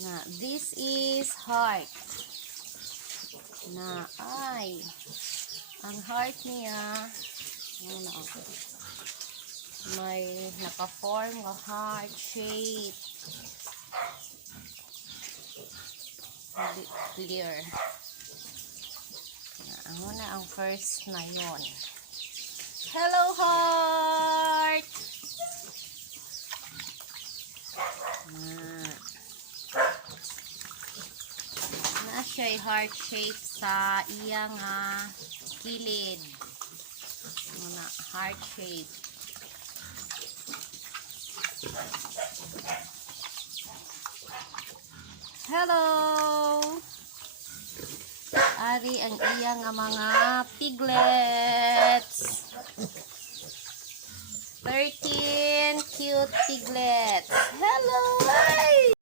Na this is heart. Na ay ang heart niya may naka-form ng heart shape. Clear. Na ang first na yon. Hello heart. Na siya heart shape sa iyang kilid. Heart shape. Hello. Ari ang iyang mga piglets. 13 cute piglets. Hello.